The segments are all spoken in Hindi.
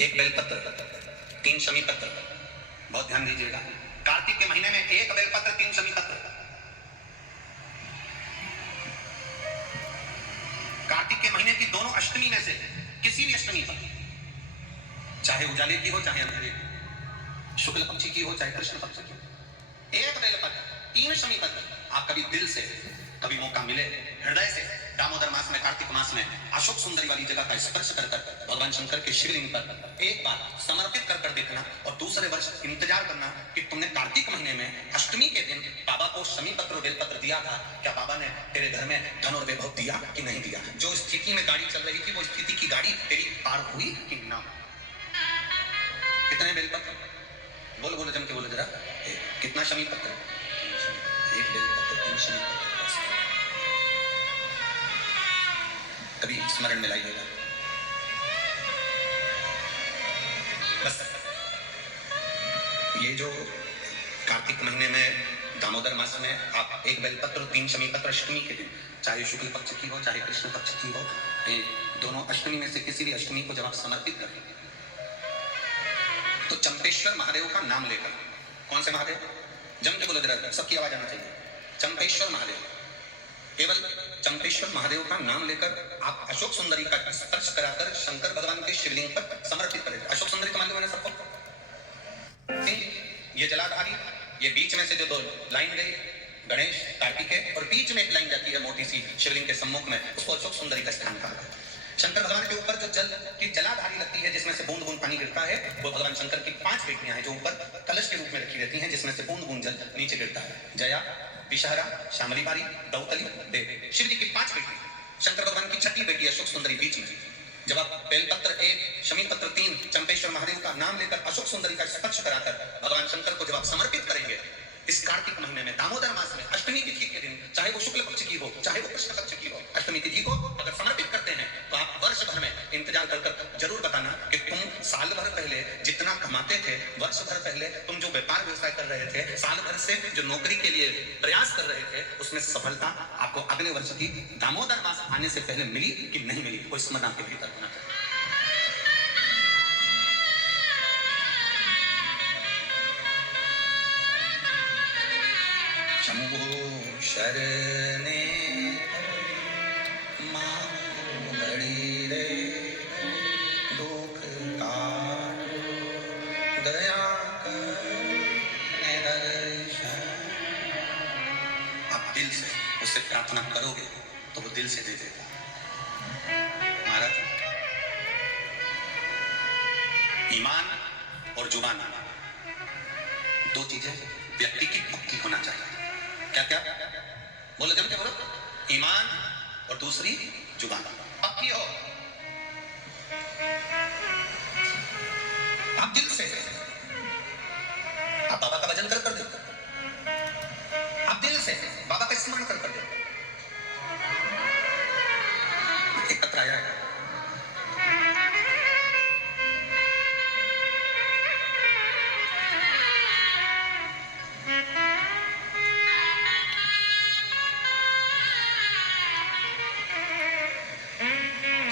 एक बेलपत्र, 3 शमी पत्र। बहुत ध्यान दीजिएगा, कार्तिक के महीने में एक बेलपत्र, 3 शमी पत्र। कार्तिक के महीने की दोनों अष्टमी में से किसी भी अष्टमी पर, चाहे उजाले की हो चाहे अंधेरे की, शुक्ल पक्ष की हो चाहे कृष्ण पक्ष की, एक बेलपत्र, 3 शमी पत्र। आप कभी दिल से, कभी मौका मिले हृदय से, दामोदर मास में, कार्तिक मास में अशोक सुंदरी वाली जगह का स्पर्श कर कर भगवान शंकर के शिवलिंग पर एक बार समर्पित कर कर देखना, और दूसरे वर्ष इंतजार करना कि तुमने कार्तिक महीने में अष्टमी के दिन बाबा को शमी पत्र और बेलपत्र दिया था, क्या बाबा ने तेरे घर में धन और वैभव दिया कि नहीं दिया? जो स्थिति में गाड़ी चल रही थी वो स्थिति की गाड़ी तेरी पार हुई कि ना? कितने बेलपत्र? बोलो बोलो, जम के बोलो जरा। कितना शमी पत्र? एक बेलपत्र, 3 शमी पत्र। कभी स्मरण में लाइएगा। बस ये जो कार्तिक महीने में, दामोदर मास में आप एक बेलपत्र और 3 शमी पत्र अष्टमी के दिन, चाहे शुक्ल पक्ष की हो चाहे कृष्ण पक्ष की हो, दोनों अष्टमी में से किसी भी अष्टमी को जब आप समर्पित करें तो चंपेश्वर महादेव का नाम लेकर, कौन से महादेव? जम के बोलो जरा, सबकी आवाज आना चाहिए। चंपेश्वर महादेव, केवल चंपेश्वर महादेव का नाम लेकर आप अशोक सुंदरी का स्पर्श कराकर शंकर भगवान के शिवलिंग पर समर्पित करें। अशोक सुंदरी का मालूम है सबको? ये जलाधारी, ये बीच में से जो 2 लाइन गई, गणेश कार्तिकेय, और बीच में एक लाइन जाती है मोटी सी शिवलिंग के सम्मुख में, उसको अशोक सुंदरी का स्थान कहा है। शंकर भगवान के ऊपर जो जल की जलाधारी लगती है, जिसमें से बूंद बूंद पानी गिरता है, वो भगवान शंकर की 5 बेटियां हैं जो ऊपर कलश के रूप में रखी रहती हैं, जिसमें से बूंद बूंद जल नीचे गिरता है। जया, विषहरा, श्यामली बारी, दौतली, देव, शिव जी की 5 बेटी। शंकर भगवान की 6ठी बेटी अशोक सुंदरी बीच में। जब आप बेलपत्र 1, शमी पत्र 3, चंपेश्वर महादेव का नाम लेकर अशोक सुंदरी का स्पर्श कराकर भगवान शंकर को जब आप समर्पित करेंगे इस कार्तिक महीने में, दामोदर मास में, अष्टमी तिथि के दिन, चाहे वो शुक्ल पक्ष की हो चाहे वो कृष्ण पक्ष की हो, अष्टमी तिथि को अगर समर्पित करते हैं तो आप वर्ष भर में इंतजार कर जरूर बताना कि तुम साल भर पहले जितना कमाते थे, वर्ष भर पहले तुम जो व्यापार व्यवसाय कर रहे थे, साल भर से जो नौकरी के लिए प्रयास कर रहे थे, उसमें सफलता आपको अगले वर्ष की दामोदर मास आने से पहले मिली कि नहीं मिली, कोई स्मरण आपके भीतर होना चाहिए। शंभो शरणे मां घड़ी रे, दुख काटो दया करने दर्शन। आप दिल से उससे प्रार्थना करोगे तो वो दिल से दे देगा। महाराज, ईमान और जुबान, 2 चीजें व्यक्ति की पक्की होना चाहिए। क्या क्या? बोलो, जम के बोलो। ईमान और दूसरी जुबान पक्की हो। आप दिल से, आप बाबा का भजन कर दो, आप दिल से बाबा का स्मरण कर दो। एक पत्र आया है,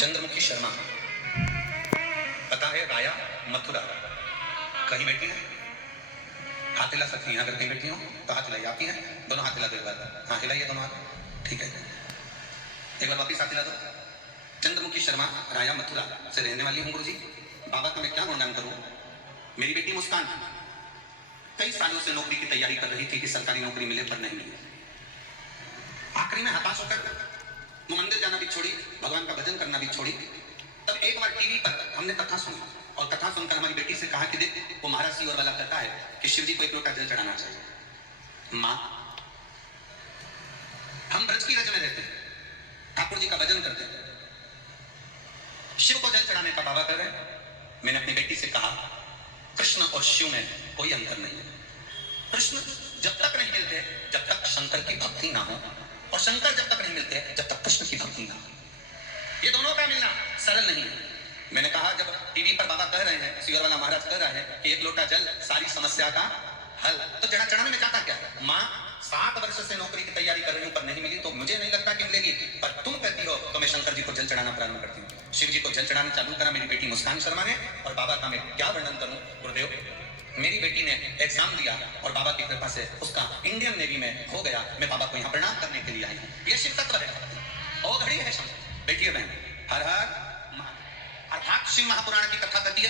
चंद्रमुखी शर्मा, पता है राया मथुरा, कहीं बैठी है? हाथ हिला सकती हैं? अगर कहीं बैठी हो तो हाथ हिलाइए। आप ही हैं? दोनों हाथ हिला दो एक बार। हाँ, हिलाइए दोनों हाथ। ठीक है, एक बार वापिस हाथ हिला दो। चंद्रमुखी शर्मा, राया मथुरा से रहने वाली हूँ। गुरुजी, बाबा का मैं क्या गुणगान करूँ? मेरी बेटी मुस्कान कई सालों से नौकरी की तैयारी कर रही थी कि सरकारी नौकरी मिले, पर नहीं मिली। आखिरी में हताश होकर वो मंदिर जाना भी छोड़ी, भगवान का भजन करना भी छोड़ी। तब एक बार टीवी पर हमने कथा सुनी, और कथा सुनकर हमारी बेटी से कहा कि देख, वो महाराज सिंह वाला कहता है कि शिव जी को 1 लोटा जल चढ़ाना चाहिए। माँ, हम ब्रज की रज में रहते हैं, ठाकुर जी का भजन करते हैं, शिव को जल चढ़ाने का बाबा कह रहे हैं। मैंने अपनी बेटी से कहा, कृष्ण और शिव में कोई अंतर नहीं है। कृष्ण जब तक नहीं मिलते जब तक शंकर की भक्ति ना हो, और शंकर जब तक नहीं मिलते जब तक कृष्ण की भक्ति ना हो। ये दोनों का मिलना सरल नहीं है। मैंने कहा, जब टीवी पर बाबा कह रहे हैं, सिगर वाला महाराज कह रहे हैं कि 1 लोटा जल सारी समस्या का हल, तो चढ़ाने में जाता क्या है? माँ 7 वर्ष से नौकरी की तैयारी कर रही हूं पर नहीं मिली, तो मुझे नहीं लगता कि मिलेगी, पर तुम कहती हो तो मैं शंकर जी को जल चढ़ाना प्रारंभ करती हूँ। शिव जी को जल चढ़ाना चालू करा मेरी बेटी मुस्कान शर्मा ने, और बाबा का मैं क्या वर्णन करूं गुरुदेव। मेरी बेटी ने एग्जाम दिया और बाबा की कृपा से उसका इंडियन नेवी में हो गया। मैं बाबा को यहाँ प्रणाम करने के लिए आई हूँ। ये शिव तत्व है, ओ घड़ी है शंकर। बेटियों बहन, हर हर महादेव। अर्थात शिव महापुराण की कथा कहती है